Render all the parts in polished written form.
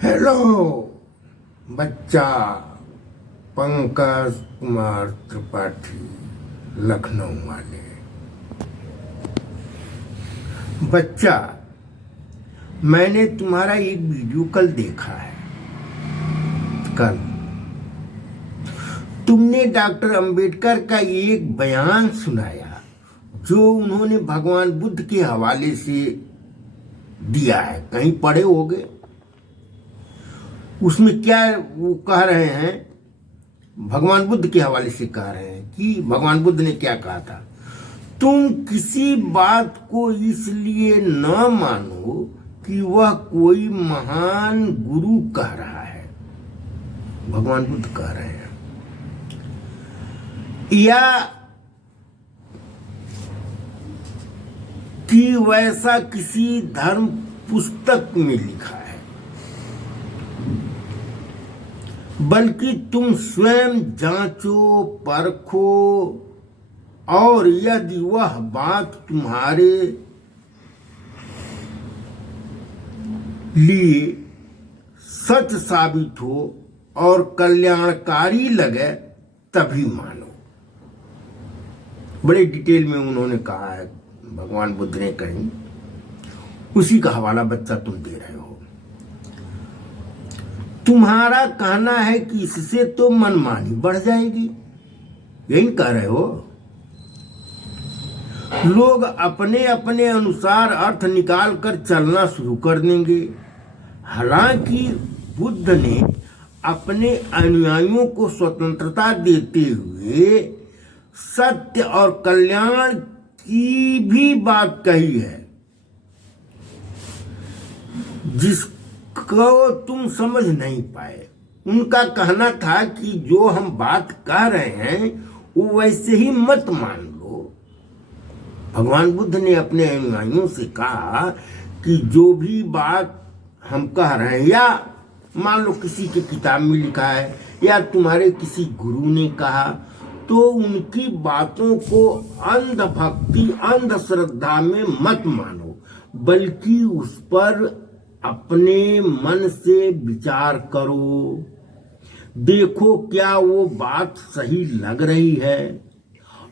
Hello बच्चा। पंकज कुमार त्रिपाठी, लखनऊ वाले। बच्चा, मैंने तुम्हारा एक वीडियो कल देखा है। कल तुमने डॉक्टर अंबेडकर का एक बयान सुनाया जो उन्होंने भगवान बुद्ध के हवाले से दिया है। कहीं पढ़े होगे। उसमें क्या वो कह रहे हैं, भगवान बुद्ध के हवाले से कह रहे हैं कि भगवान बुद्ध ने क्या कहा था, तुम किसी बात को इसलिए न मानो कि वह कोई महान गुरु कह रहा है। भगवान बुद्ध कह रहे हैं, या कि वैसा किसी धर्म पुस्तक में लिखा है, बल्कि तुम स्वयं जांचो परखो, और यदि वह बात तुम्हारे लिए सच साबित हो और कल्याणकारी लगे तभी मानो। बड़े डिटेल में उन्होंने कहा है, भगवान बुद्ध ने कहीं, उसी का हवाला बच्चा तुम दे रहे हो। तुम्हारा कहना है कि इससे तो मनमानी बढ़ जाएगी, यही कह रहे हो। लोग अपने अपने अनुसार अर्थ निकाल कर चलना शुरू कर देंगे। हालांकि बुद्ध ने अपने अनुयायियों को स्वतंत्रता देते हुए सत्य और कल्याण की भी बात कही है, जिसको तुम समझ नहीं पाए। उनका कहना था कि जो हम बात कह रहे हैं वो वैसे ही मत मान लो। भगवान बुद्ध ने अपने अनुयायियों से कहा कि जो भी बात हम कह रहे हैं, या मान लो किसी के किताब में लिखा है या तुम्हारे किसी गुरु ने कहा, तो उनकी बातों को अंधभक्ति अंधश्रद्धा में मत मानो, बल्कि उस पर अपने मन से विचार करो। देखो क्या वो बात सही लग रही है,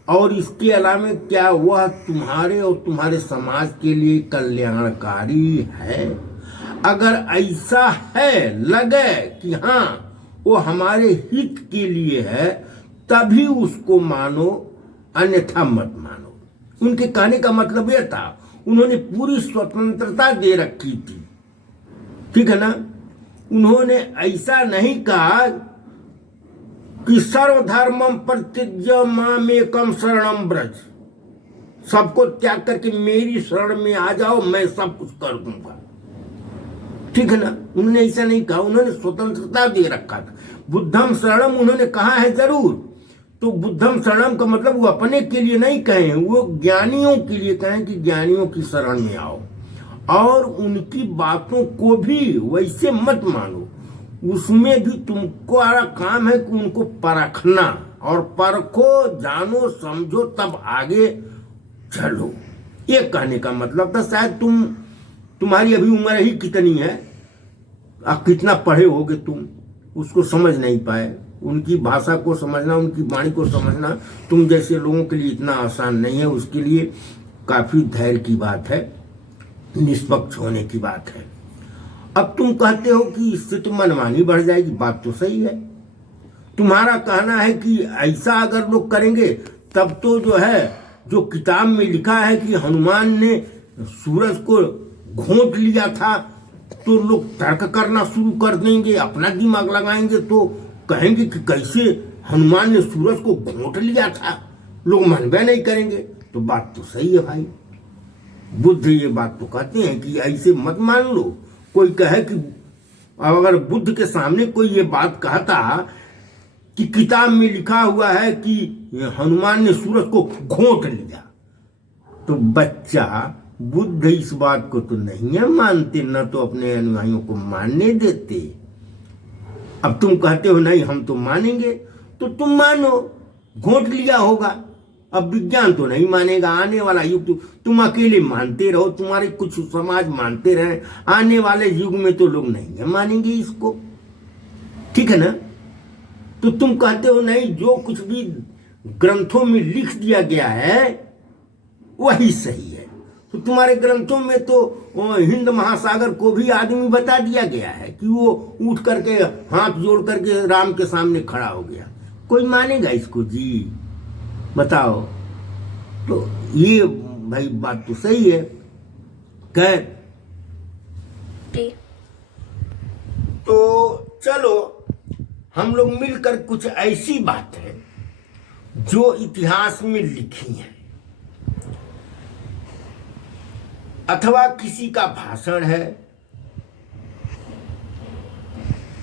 और इसके अलावा क्या वह तुम्हारे और तुम्हारे समाज के लिए कल्याणकारी है। अगर ऐसा है, लगे कि हाँ वो हमारे हित के लिए है, तभी उसको मानो, अन्यथा मत मानो। उनके कहने का मतलब यह था, उन्होंने पूरी स्वतंत्रता दे रखी थी, ठीक है ना। उन्होंने ऐसा नहीं कहा कि सर्वधर्मम परित्यज्य मामेकम शरणम ब्रज, सबको त्याग करके मेरी शरण में आ जाओ, मैं सब कुछ कर दूंगा, ठीक है ना। उन्होंने ऐसा नहीं कहा, उन्होंने स्वतंत्रता दे रखा था। बुद्धम शरणम उन्होंने कहा है जरूर, तो बुद्धम शरणम का मतलब वो अपने के लिए नहीं कहे, वो ज्ञानियों के लिए कहें कि ज्ञानियों की शरण में आओ, और उनकी बातों को भी वैसे मत मानो। उसमें भी तुमको काम है कि उनको परखना, और परखो, जानो, समझो, तब आगे चलो। ये कहने का मतलब था। शायद तुम्हारी अभी उम्र ही कितनी है, कितना पढ़े होगे तुम, उसको समझ नहीं पाए। उनकी भाषा को समझना, उनकी वाणी को समझना तुम जैसे लोगों के लिए इतना आसान नहीं है। उसके लिए काफी धैर्य की बात है, निष्पक्ष होने की बात है। अब तुम कहते हो कि इससे तो मनमानी बढ़ जाएगी, बात तो सही है। तुम्हारा कहना है कि ऐसा अगर लोग करेंगे तब तो जो है, जो किताब में लिखा है कि हनुमान ने सूरज को घोंट लिया था, तो लोग तर्क करना शुरू कर देंगे, अपना दिमाग लगाएंगे, तो कहेंगे कि कैसे हनुमान ने सूरज को घोंट लिया था, लोग मानवे नहीं करेंगे। तो बात तो सही है भाई। बुद्ध ये बात तो कहते हैं कि ऐसे मत मान लो। कोई कहे कि अगर बुद्ध के सामने कोई ये बात कहता कि किताब में लिखा हुआ है कि हनुमान ने सूरज को घोंट लिया, तो बच्चा, बुद्ध इस बात को तो नहीं है मानते, न तो अपने अनुयायियों को मानने देते। अब तुम कहते हो नहीं हम तो मानेंगे, तो तुम मानो घोंट लिया होगा, अब विज्ञान तो नहीं मानेगा, आने वाला युग तो तुम अकेले मानते रहो, तुम्हारे कुछ समाज मानते रहे, आने वाले युग में तो लोग नहीं मानेंगे इसको, ठीक है ना। तो तुम कहते हो नहीं, जो कुछ भी ग्रंथों में लिख दिया गया है वही सही है। तो तुम्हारे ग्रंथों में तो हिंद महासागर को भी आदमी बता दिया गया है कि वो उठ करके हाथ जोड़ करके राम के सामने खड़ा हो गया, कोई मानेगा इसको जी? बताओ। तो ये भाई बात तो सही है। खैर, तो चलो हम लोग मिलकर कुछ ऐसी बातें जो इतिहास में लिखी हैं अथवा किसी का भाषण है,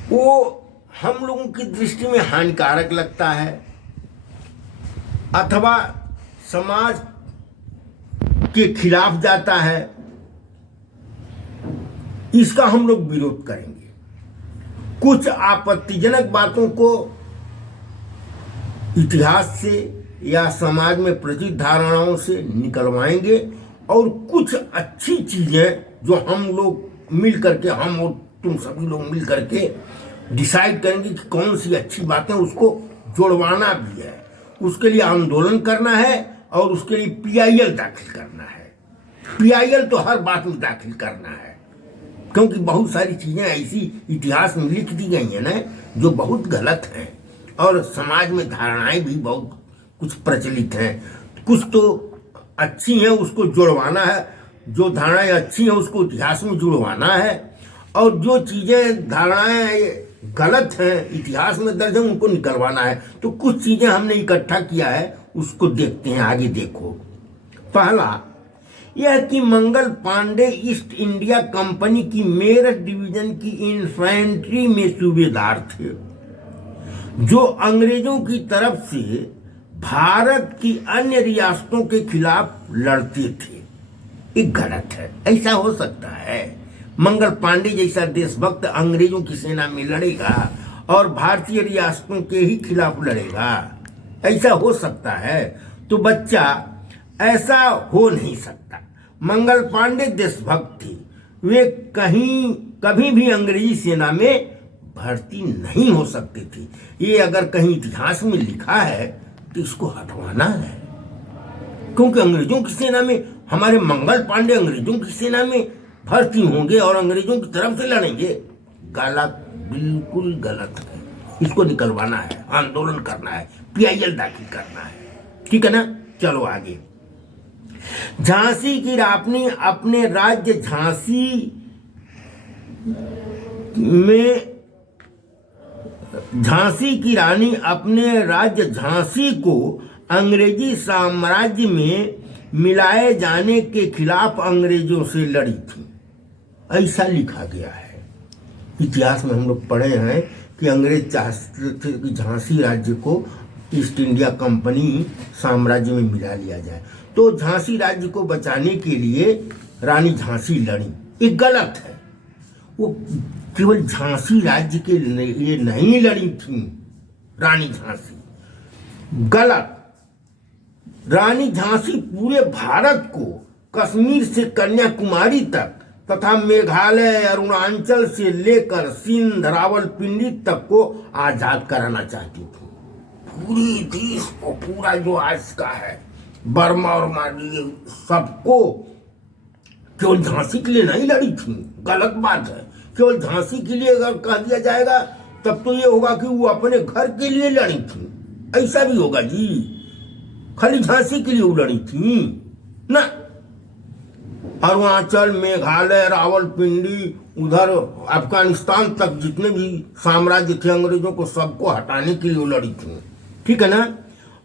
वो हम लोगों की दृष्टि में हानिकारक लगता है अथवा समाज के खिलाफ जाता है, इसका हम लोग विरोध करेंगे। कुछ आपत्तिजनक बातों को इतिहास से या समाज में प्रचलित धारणाओं से निकलवाएंगे और कुछ अच्छी चीजें जो हम लोग मिल करके, हम और तुम सभी लोग मिल करके डिसाइड करेंगे कि कौन सी अच्छी बातें, उसको जुड़वाना भी है, उसके लिए आंदोलन करना है और उसके लिए PIL दाखिल करना है। PIL तो हर बात में दाखिल करना है, क्योंकि बहुत सारी चीजें ऐसी इतिहास में लिख दी गई हैं ना जो बहुत गलत हैं और समाज में धारणाएं भी बहुत कुछ प्रचलित हैं। कुछ तो अच्छी हैं, उसको जुड़वाना है, जो धारणाएं अच्छी हैं उसको इतिहास में जुड़वाना है, और जो चीजें धारणाएं गलत हैं इतिहास में दर्ज है उनको निकलवाना है। तो कुछ चीजें हमने इकट्ठा किया है, उसको देखते हैं, आगे देखो। पहला यह कि Mangal Pandey east India company की मेरठ डिवीजन की इन्फेंट्री में सूबेदार थे, जो अंग्रेजों की तरफ से भारत की अन्य रियासतों के खिलाफ लड़ते थे। ये गलत है, ऐसा हो सकता है मंगल पांडे जैसा देशभक्त अंग्रेजों की सेना में लड़ेगा और भारतीय रियासतों के ही खिलाफ लड़ेगा? ऐसा हो सकता है? तो बच्चा, ऐसा हो नहीं सकता। मंगल पांडे देशभक्त थे, वे कभी भी अंग्रेजी सेना में भर्ती नहीं हो सकते थे। ये अगर कहीं इतिहास में लिखा है तो इसको हटवाना है, क्योंकि अंग्रेजों की सेना में हमारे मंगल पांडे अंग्रेजों की सेना में भर्ती होंगे और अंग्रेजों की तरफ से लड़ेंगे। गलत, बिल्कुल गलत है। इसको निकलवाना है, आंदोलन करना है, PIL दाखिल करना है, ठीक है ना। चलो आगे। झांसी की रानी अपने राज्य झांसी की रानी अपने राज्य झांसी को अंग्रेजी साम्राज्य में मिलाए जाने के खिलाफ अंग्रेजों से लड़ी थी, ऐसा लिखा गया है। इतिहास में हम लोग पढ़े हैं कि अंग्रेज चाहते थे कि झांसी राज्य को ईस्ट इंडिया कंपनी साम्राज्य में मिला लिया जाए, तो झांसी राज्य को बचाने के लिए रानी झांसी लड़ी। ये गलत है। वो केवल झांसी राज्य के लिए नहीं लड़ी थी रानी झांसी, गलत। रानी झांसी पूरे भारत को कश्मीर से कन्याकुमारी तक तथा मेघालय, अरुणाचल से लेकर सिंध, रावलपिंडी तक को आजाद कराना चाहती थी। पूरे देश को, पूरा जो आज का है बर्मा और माली, सबको। केवल झांसी के लिए नहीं लड़ी थी, गलत बात है। केवल झांसी के लिए अगर कह दिया जाएगा तब तो ये होगा कि वो अपने घर के लिए लड़ी थी, ऐसा भी होगा जी। खाली झांसी के लिए वो लड़ी थी ना। अरुणाचल, मेघालय, रावलपिंडी, उधर अफगानिस्तान तक जितने भी साम्राज्य थे अंग्रेजों को सबको हटाने के लिए वो लड़ी थी, ठीक है ना।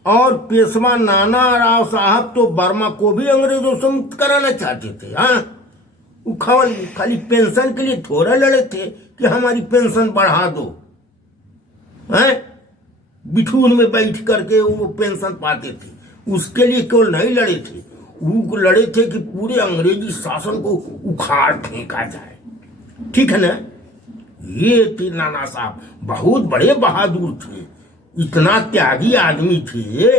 और पेशवा नाना राव साहब तो बर्मा को भी अंग्रेजों से मुक्त कराना चाहते थे। हाँ, वो खाली पेंशन के लिए थोड़ा लड़े थे कि हमारी पेंशन बढ़ा दो, हैं? बिठूर में बैठ करके वो पेंशन पाते थे, उसके लिए केवल नहीं लड़े थे। वो लड़े थे कि पूरे अंग्रेजी शासन को उखाड़ फेंका जाए, ठीक है ना। ये थे नाना साहब, बहुत बड़े बहादुर थे, इतना त्यागी आदमी थे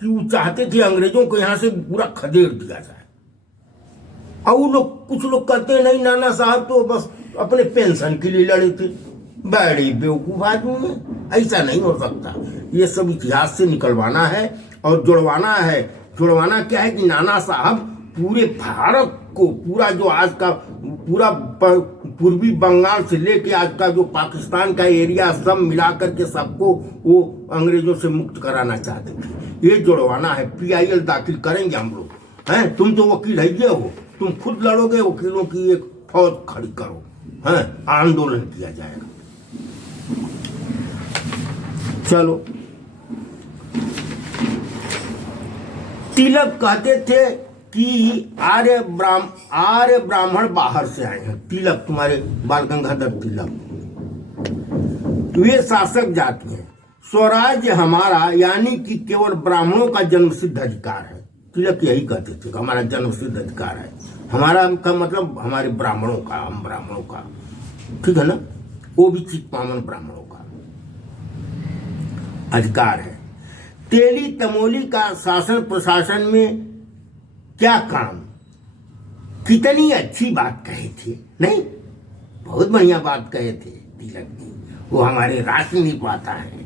कि वो चाहते थे अंग्रेजों को यहां से पूरा खदेड़ दिया जाए। और वो लोग, कुछ लोग कहते हैं नहीं नाना साहब तो बस अपने पेंशन के लिए लड़े थे। बड़ी बेवकूफ आदमी है, ऐसा नहीं हो सकता। ये सब इतिहास से निकलवाना है और जुड़वाना है। जुड़वाना क्या है कि नाना साहब पूरे भारत को, पूरा जो आज का पूरा पूर्वी बंगाल से लेके आज का जो पाकिस्तान का एरिया सब मिला करके सबको वो अंग्रेजों से मुक्त कराना चाहते थे। ये जुड़वाना है। PIL दाखिल करेंगे हम लोग। हैं, तुम तो वकील है हो, तुम खुद लड़ोगे। वकीलों की एक फौज खड़ी करो, हैं, आंदोलन किया जाएगा। चलो, तिलक कहते थे कि आर्य ब्राह्मण बाहर से आए हैं। तिलक, तुम्हारे बाल गंगाधर तिलक, वे शासक जाति हैं। स्वराज्य हमारा, यानी कि केवल ब्राह्मणों का जन्मसिद्ध अधिकार है। तिलक यही कहते थे, हमारा जन्मसिद्ध अधिकार है। हमारा का मतलब हमारे ब्राह्मणों का, हम ब्राह्मणों का, ठीक है ना, वो भी चित पावन ब्राह्मणों का अधिकार है। तेली तमोली का शासन प्रशासन में क्या काम, कितनी अच्छी बात कहे थे, नहीं, बहुत बढ़िया बात कहे थे तिलक जी। वो हमारे राष्ट्र निर्माता है।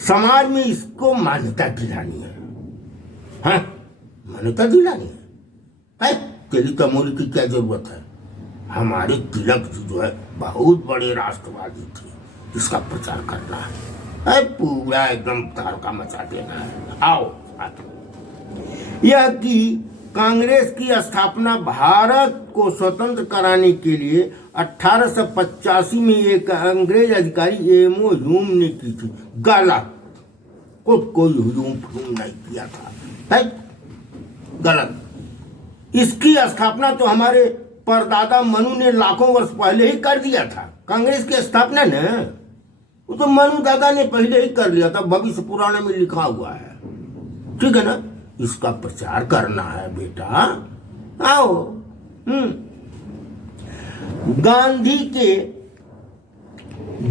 समाज में इसको मान्यता दिलानी है। हाँ, मान्यता दिलानी है। तेली तमोली की क्या जरूरत है? हमारे तिलक जी जो है बहुत बड़े राष्ट्रवादी थे, इसका प्रचार करना है। पूरा एकदम तहलका मचा देना है। आओ यह कि कांग्रेस की स्थापना भारत को स्वतंत्र कराने के लिए 1885 में एक अंग्रेज अधिकारी एमओ ह्यूम ने की थी। गलत, कोई ह्यूम नहीं किया था, है गलत। इसकी स्थापना तो हमारे परदादा मनु ने लाखों वर्ष पहले ही कर दिया था। कांग्रेस की स्थापना ने वो तो मनु दादा ने पहले ही कर लिया था, भविष्य पुराण में लिखा हुआ है, ठीक है ना। इसका प्रचार करना है बेटा, आओ। गांधी के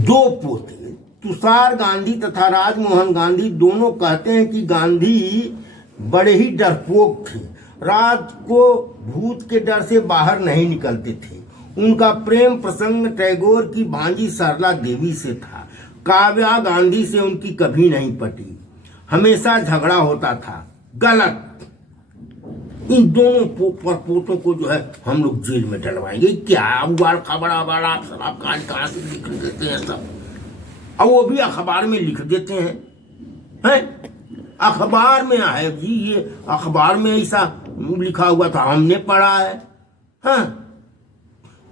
दो पोते तुषार गांधी तथा राजमोहन गांधी दोनों कहते हैं कि गांधी बड़े ही डरपोक थे। रात को भूत के डर से बाहर नहीं निकलते थे। उनका प्रेम प्रसंग टैगोर की भांजी सरला देवी से था। काव्या गांधी से उनकी कभी नहीं पटी, हमेशा झगड़ा होता था। गलत। इन दोनों पोतों को जो है हम लोग जेल में डलवाएंगे। क्या उबाड़ खबड़ा बड़ा आप कहाँ से लिख देते हैं सब, और वो भी अखबार में लिख देते हैं। अखबार में है जी, ये अखबार में ऐसा लिखा हुआ था, हमने पढ़ा है। हाँ,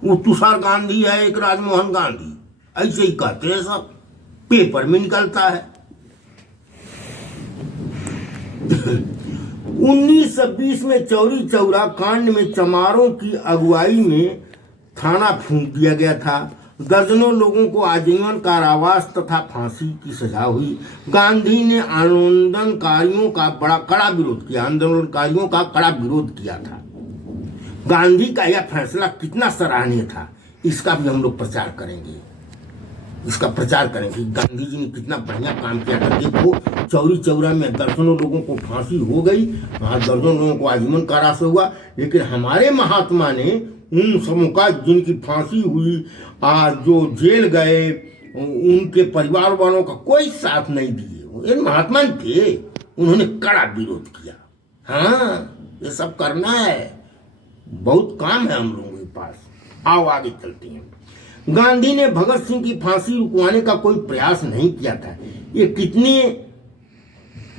वो तुषार गांधी है, एक राजमोहन गांधी, ऐसे ही कहते हैं सब, पेपर में निकलता है। 1920 में चौरी चौरा कांड में चमारों की अगुवाई में थाना फूंक दिया गया था। दर्जनों लोगों को आजीवन कारावास तथा फांसी की सजा हुई। गांधी ने आंदोलनकारियों का कड़ा विरोध किया था। गांधी का यह फैसला कितना सराहनीय था, इसका भी हम लोग प्रचार करेंगे। गांधी जी ने कितना बढ़िया काम किया था। देखो, चौरी चौरा में दर्जनों लोगों को फांसी हो गई, दर्जनों लोगों को आजीवन कारावास हुआ, लेकिन हमारे महात्मा ने उन सबों का जिनकी फांसी हुई, जो जेल गए, उनके परिवार वालों का कोई साथ नहीं दिए। ये महात्मा थे, उन्होंने कड़ा विरोध किया। हाँ, ये सब करना है, बहुत काम है हम लोगों के पास। आओ आगे चलते हैं। गांधी ने भगत सिंह की फांसी रुकवाने का कोई प्रयास नहीं किया था। ये कितनी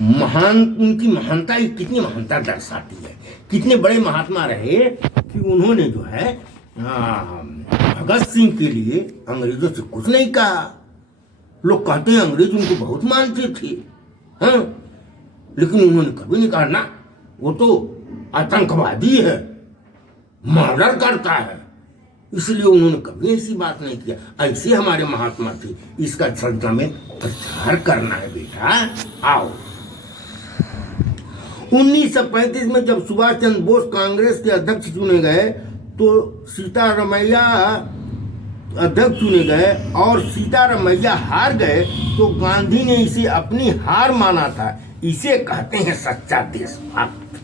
महान, उनकी महानता, कितनी महानता दर्शाती है। कितने बड़े महात्मा रहे कि उन्होंने जो है भगत सिंह के लिए अंग्रेजों से कुछ नहीं कहा। लोग कहते हैं अंग्रेज उनको बहुत मानते थे, हाँ, लेकिन उन्होंने कभी नहीं कहा ना, वो तो आतंकवादी है, मर्डर करता है, इसलिए उन्होंने कभी ऐसी बात नहीं किया। ऐसे हमारे महात्मा थे। इसका संख्या में प्रचार करना है बेटा। आओ, 1935 में जब सुभाष चंद्र बोस कांग्रेस के अध्यक्ष चुने गए तो सीतारमैया अध्यक्ष चुने गए और सीतारमैया हार गए तो गांधी ने इसे अपनी हार माना था। इसे कहते हैं सच्चा देशभक्त।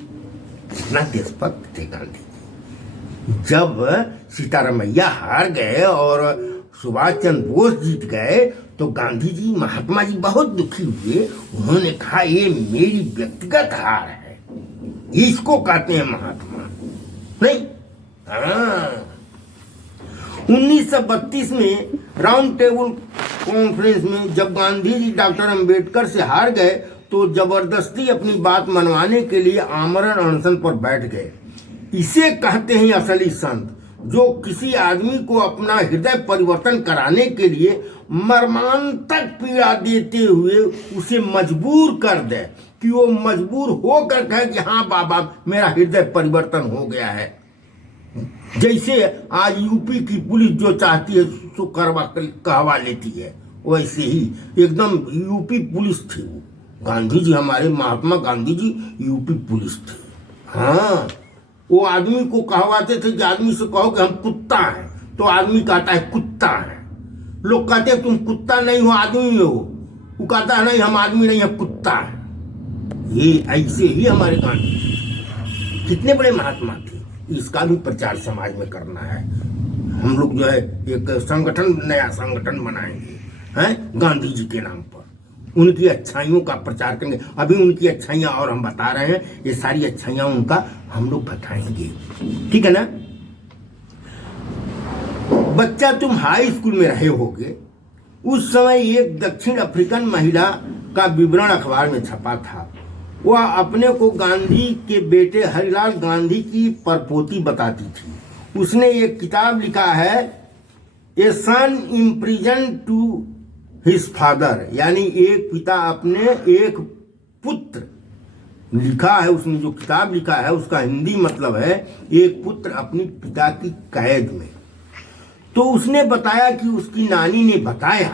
कितना देशभक्त थे गांधी। जब सीतारामैया हार गए और सुभाष चंद्र बोस जीत गए तो गांधी जी, महात्मा जी बहुत दुखी हुए। उन्होंने कहा ये मेरी व्यक्तिगत हार है, इसको कहते हैं महात्मा नहीं। 1932 में राउंड टेबल कॉन्फ्रेंस में जब गांधी जी डॉक्टर अंबेडकर से हार गए तो जबरदस्ती अपनी बात मनवाने के लिए आमरण अनशन पर बैठ गए। इसे कहते हैं असली संत, जो किसी आदमी को अपना हृदय परिवर्तन कराने के लिए मर्मांतक पीड़ा देते हुए उसे मजबूर कर दे कि वो मजबूर होकर कहे कि हाँ बाबा मेरा हृदय परिवर्तन हो गया है। जैसे आज यूपी की पुलिस जो चाहती है सो कहवा लेती है, वैसे ही एकदम यूपी पुलिस थी वो। गांधी जी, हमारे महात्मा गांधी जी यूपी पुलिस थे। हाँ, वो आदमी को कहवाते थे कि आदमी से कहो कि हम कुत्ता हैं, तो आदमी कहता है कुत्ता है। लोग कहते हैं तुम कुत्ता नहीं हो आदमी हो, वो कहता है नहीं हम आदमी नहीं है कुत्ता है। ये ऐसे ही हमारे गांधी जी कितने बड़े महात्मा थे। इसका भी प्रचार समाज में करना है। हम लोग जो है एक संगठन, नया संगठन बनाएंगे हैं गांधी जी के नाम पर, उनकी अच्छाइयों का प्रचार करेंगे। अभी उनकी अच्छाइयाँ और हम बता रहे हैं, ये सारी अच्छाइयाँ उनका हम लोग बताएंगे, ठीक है ना। बच्चा, तुम हाई स्कूल में रहे होगे, उस समय एक दक्षिण अफ्रीकन महिला का विवरण अखबार में छपा था। वह अपने को गांधी के बेटे हरिलाल गांधी की परपोती बताती थी। उसने एक किताब लिखा है, ए सन इम्प्रिजन टू हिज फादर, यानी एक पिता अपने एक पुत्र, लिखा है उसने जो किताब लिखा है उसका हिंदी मतलब है एक पुत्र अपनी पिता की कैद में। तो उसने बताया कि उसकी नानी ने बताया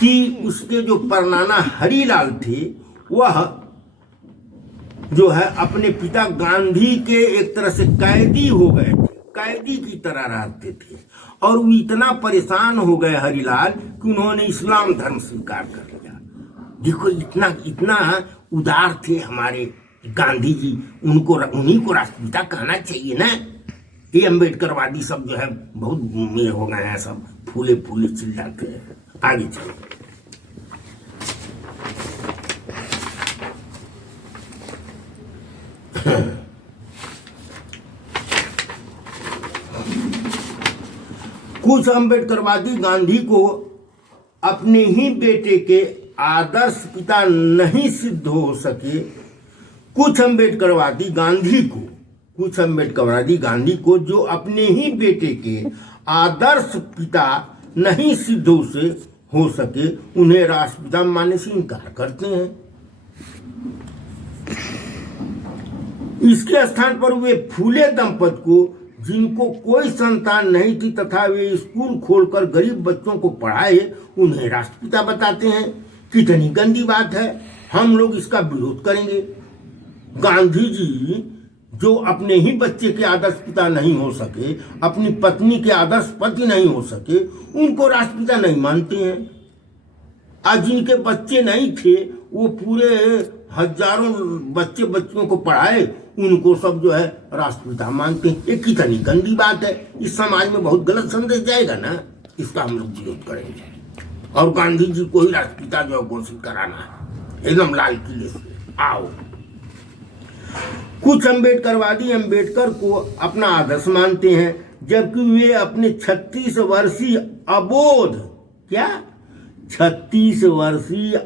कि उसके जो परनाना हरिलाल थे वह जो है अपने पिता गांधी के एक तरह से कैदी हो गए थे, कैदी की तरह रहते थे। और वो इतना परेशान हो गए हरिलाल कि उन्होंने इस्लाम धर्म स्वीकार कर लिया। देखो इतना इतना उदार थे हमारे गांधी जी, उनको उन्हीं को राष्ट्रपिता कहना चाहिए ना। ये अम्बेडकरवादी सब जो है बहुत ये हो गए हैं, सब फूले फूले चिल्लाते हैं। आगे चलो। कुछ अम्बेडकरवादी गांधी को अपने ही बेटे के आदर्श पिता नहीं सिद्ध हो सके। कुछ अम्बेडकरवादी गांधी को जो अपने ही बेटे के आदर्श पिता नहीं सिद्ध हो सके उन्हें राष्ट्रपिता मानने से इनकार करते हैं। इसके स्थान पर वे फूले दंपत को, जिनको कोई संतान नहीं थी तथा वे स्कूल खोलकर गरीब बच्चों को पढ़ाए, उन्हें राष्ट्रपिता बताते हैं। कितनी गंदी बात है। हम लोग इसका विरोध करेंगे। गांधी जी जो अपने ही बच्चे के आदर्श पिता नहीं हो सके, अपनी पत्नी के आदर्श पति नहीं हो सके, उनको राष्ट्रपिता नहीं मानते हैं। आज जिनके बच्चे नहीं थे वो पूरे हजारों बच्चियों को पढ़ाए, उनको सब जो है राष्ट्रपिता मानते हैं। ये कितनी गंदी बात है। इस समाज में बहुत गलत संदेश जाएगा ना, इसका हम लोग विरोध करेंगे। और गांधी जी को ही राष्ट्रपिता जो घोषित कराना है एकदम लाल किले से। आओ। कुछ अम्बेडकरवादी अम्बेडकर को अपना आदर्श मानते हैं, जबकि वे अपने 36 वर्षीय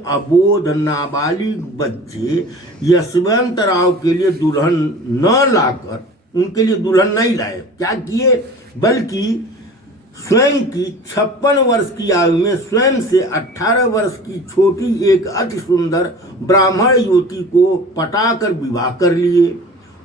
अबोध नाबालिग बच्चे यशवंतराव के लिए दुल्हन न लाकर, उनके लिए दुल्हन नहीं लाए। क्या किए, बल्कि स्वयं की 56 वर्ष की आयु में स्वयं से 18 वर्ष की छोटी एक अति सुंदर ब्राह्मण युवती को पटाकर विवाह कर लिए।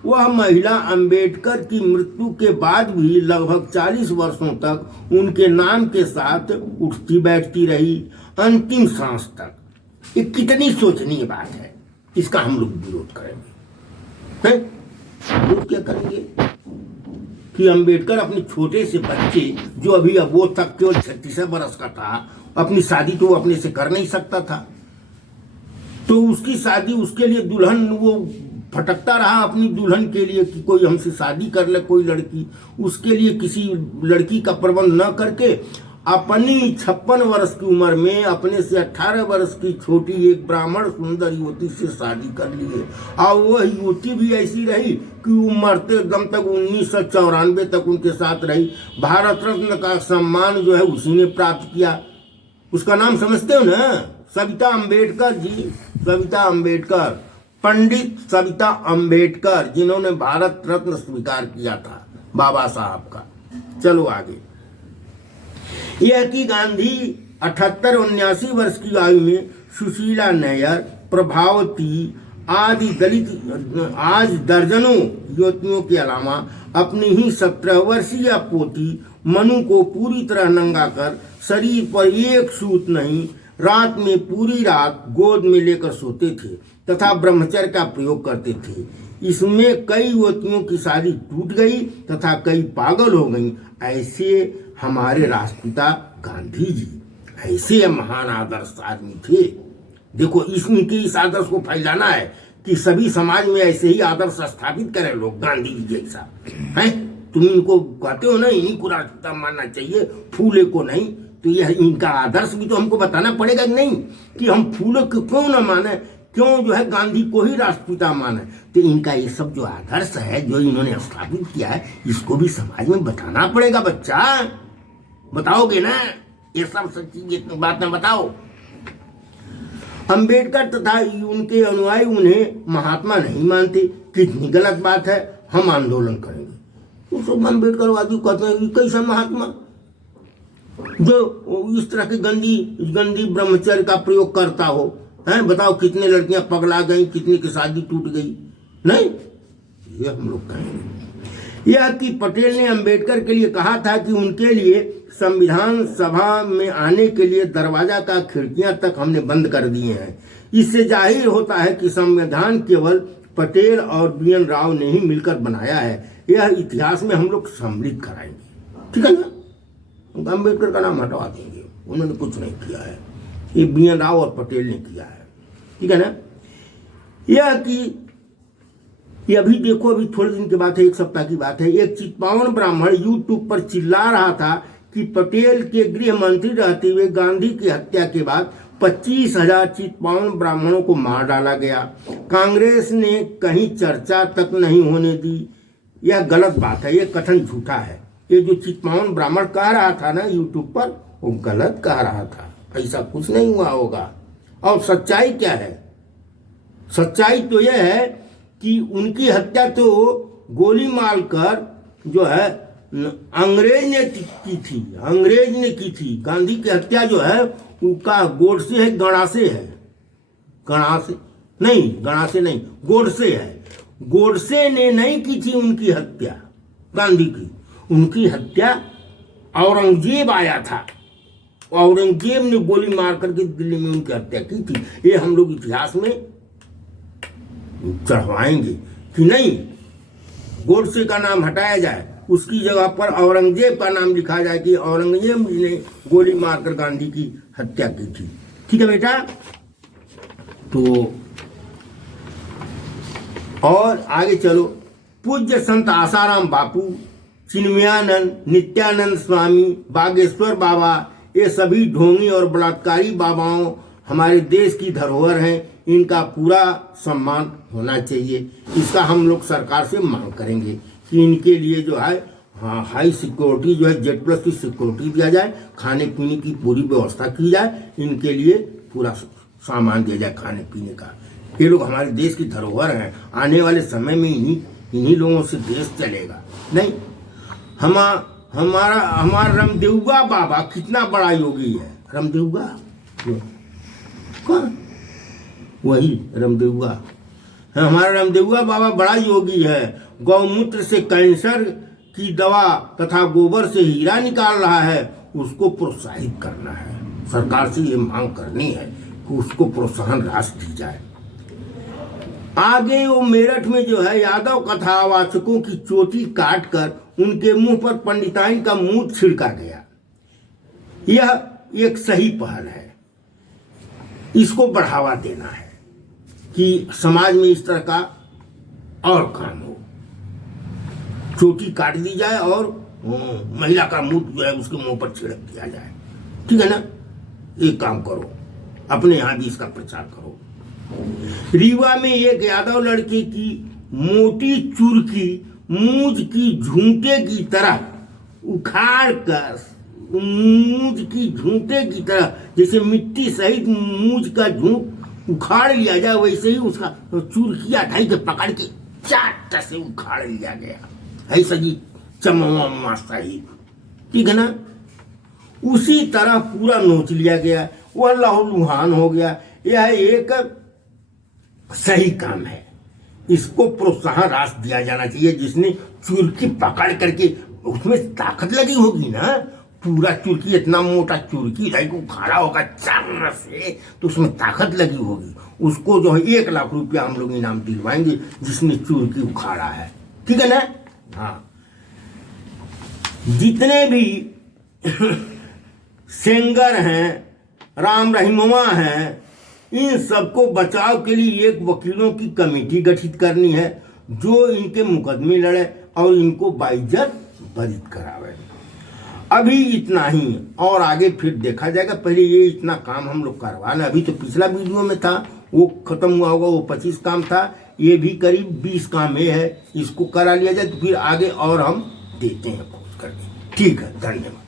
वह महिला अंबेडकर की मृत्यु के बाद भी लगभग 40 वर्षों तक उनके नाम के साथ उठती बैठती रही, अंतिम सांस तक। ये कितनी शोचनीय बात है। इसका हम लोग विरोध करेंगे। विरोध क्या करेंगे कि अंबेडकर अपने छोटे से बच्चे जो अभी वो तक केवल 36 वर्ष का था, अपनी शादी तो वो अपने से कर नहीं सकता था, तो उसकी शादी, उसके लिए दुल्हन वो भटकता रहा अपनी दुल्हन के लिए कि कोई हमसे शादी कर ले कोई लड़की, उसके लिए किसी लड़की का प्रबंध न करके अपनी 56 वर्ष की उम्र में अपने से 18 वर्ष की छोटी एक ब्राह्मण सुंदर युवती से शादी कर लिए। और वह युवती भी ऐसी रही कि वो मरते दम तक 1994 तक उनके साथ रही। भारत रत्न का सम्मान जो है उसी ने प्राप्त किया। उसका नाम समझते हो ना, सविता अम्बेडकर जी, सविता अम्बेडकर, पंडित सविता अम्बेडकर, जिन्होंने भारत रत्न स्वीकार किया था बाबा साहब का। चलो आगे। यह कि गांधी 78-79 वर्ष की आयु में सुशीला नैयर, प्रभावती आदि दलित आज दर्जनों युवतियों के अलावा अपनी ही 17 वर्षीय पोती मनु को पूरी तरह नंगा कर शरीर पर एक सूत नहीं, रात में पूरी रात गोद में लेकर सोते थे तथा ब्रह्मचर्य का प्रयोग करते थे। इसमें कई युवतियों की शादी टूट गई तथा कई पागल हो गईं। ऐसे हमारे राष्ट्रपिता गांधी जी, ऐसे महान आदर्श आदमी थे। देखो इनके इस आदर्श को फैलाना है कि सभी समाज में ऐसे ही आदर्श स्थापित करें लोग, गांधी जी जैसा है। तुम इनको कहते हो ना इन्हीं को राष्ट्रपिता मानना चाहिए, फूले को नहीं, तो यह इनका आदर्श भी तो हमको बताना पड़ेगा कि नहीं, कि हम फूले को क्यों न माने, क्यों जो है गांधी को ही राष्ट्रपिता माने। तो इनका ये सब जो आदर्श है जो इन्होंने स्थापित किया है, इसको भी समाज में बताना पड़ेगा। बच्चा बताओगे ना, ये सब सच्ची बात न बताओ। अंबेडकर तथा उनके अनुयायी उन्हें महात्मा नहीं मानते, कितनी गलत बात है, हम आंदोलन करेंगे। तो सब अम्बेडकरवादी कहते हैं कि कैसा महात्मा जो इस तरह के गंदी ब्रह्मचर्य का प्रयोग करता हो, है? बताओ कितने लड़कियां पगला गई, कितनी की शादी टूट गई। नहीं, ये हम लोग कहेंगे। यह कि पटेल ने अंबेडकर के लिए कहा था कि उनके लिए संविधान सभा में आने के लिए दरवाजा का खिड़कियां तक हमने बंद कर दिए हैं। इससे जाहिर होता है कि संविधान केवल पटेल और BN राव ने ही मिलकर बनाया है। यह इतिहास में हम लोग सम्मिलित कराएंगे, ठीक है ना। अंबेडकर का नाम हटवा देंगे, उन्होंने कुछ नहीं किया है, ये BN राव और पटेल ने किया है, ठीक है ना। यह कि ये अभी देखो, अभी थोड़े दिन की बात है, एक सप्ताह की बात है, एक चितपावन ब्राह्मण यूट्यूब पर चिल्ला रहा था कि पटेल के गृह मंत्री रहते हुए गांधी की हत्या के बाद 25,000 चितपावन ब्राह्मणों को मार डाला गया। कांग्रेस ने कहीं चर्चा तक नहीं होने दी। यह गलत बात है, यह कथन झूठा है। ये जो चितपावन ब्राह्मण कह रहा था ना यूट्यूब पर, वो गलत कह रहा था, ऐसा कुछ नहीं हुआ होगा। और सच्चाई क्या है? सच्चाई तो यह है कि उनकी हत्या तो गोली मारकर जो है अंग्रेज ने की थी, अंग्रेज ने की थी। गांधी की हत्या जो है उनका गोडसे है, गणासे है, गणासे नहीं, गोडसे है। गोडसे ने नहीं की थी उनकी हत्या, गांधी की। उनकी हत्या औरंगजेब आया था, औरंगजेब ने गोली मार करके दिल्ली में उनकी हत्या की थी। ये हम लोग इतिहास में चढ़वाएंगे कि नहीं, गोडसे का नाम हटाया जाए, उसकी जगह पर औरंगजेब का नाम लिखा जाए कि औरंगजेब ने गोली मारकर गांधी की हत्या की थी, ठीक है बेटा। तो और आगे चलो। पूज्य संत आसाराम बापू, चिन्मयानंद, नित्यानंद स्वामी, बागेश्वर बाबा, ये सभी ढोंगी और बलात्कारी बाबाओं हमारे देश की धरोहर हैं। इनका पूरा सम्मान होना चाहिए। इसका हम लोग सरकार से मांग करेंगे कि इनके लिए जो है हाई सिक्योरिटी जो है Z+ की सिक्योरिटी दिया जाए, खाने पीने की पूरी व्यवस्था की जाए, इनके लिए पूरा सामान दिया जाए खाने पीने का। ये लोग हमारे देश की धरोहर हैं। आने वाले समय में इन्हीं लोगों से देश चलेगा। नहीं, हमारा रामदेवगा बाबा कितना बड़ा योगी है। रामदेवगा कौन? वही रामदेवगा, हमारा रामदेवगा बाबा बड़ा योगी है। गौमूत्र से कैंसर की दवा तथा गोबर से हीरा निकाल रहा है, उसको प्रोत्साहित करना है। सरकार से ये मांग करनी है कि उसको प्रोत्साहन राशि दी जाए। आगे वो मेरठ में जो है यादव कथावाचकों की चोटी काटकर उनके मुंह पर पंडिताइन का मूत छिड़का गया। यह एक सही पहल है, इसको बढ़ावा देना है। कि समाज में इस तरह का और काम हो, चोटी काट दी जाए और महिला का मुंह जो है उसके मुंह पर छिड़क दिया जाए। ठीक है ना, एक काम करो, अपने यहां भी इसका प्रचार करो। रीवा में एक यादव लड़के की मोटी चुरकी मूंज की झूंटे की तरह उखाड़ कर, मूंज की झूंटे की तरह, जैसे मिट्टी सहित मूंज का झूंट उखाड़ लिया जाए वैसे ही उसका चुरकिया ढाई के पकड़ के चाट से उखाड़ लिया गया, ऐसा जी चमवा सहित। ठीक है ना, उसी तरह पूरा नोच लिया गया, वह लहूलुहान हो गया। यह एक सही काम है, इसको प्रोत्साहन राशि दिया जाना चाहिए। जिसने चुरकी पकड़ करके, उसमें ताकत लगी होगी ना, पूरा चुरकी, इतना मोटा चुरकी ढाई को उखाड़ा होगा चार से, तो उसमें ताकत लगी होगी। उसको जो है 1 लाख रुपया हम लोग इनाम दिलवाएंगे जिसने चुरकी उखाड़ा है। ठीक है ना। हाँ, जितने भी सेंगर हैं, राम रहीमवा हैं, इन सबको बचाव के लिए एक वकीलों की कमेटी गठित करनी है जो इनके मुकदमे लड़े और इनको बाइज्जत बरी करावे। अभी इतना ही, और आगे फिर देखा जाएगा। पहले ये इतना काम हम लोग करवा लें। अभी तो पिछला वीडियो में था, वो खत्म हुआ होगा, वो 25 काम था, ये भी करीब 20 काम ये है। इसको करा लिया जाए तो फिर आगे और हम देते हैं खोज करके। ठीक है, धन्यवाद।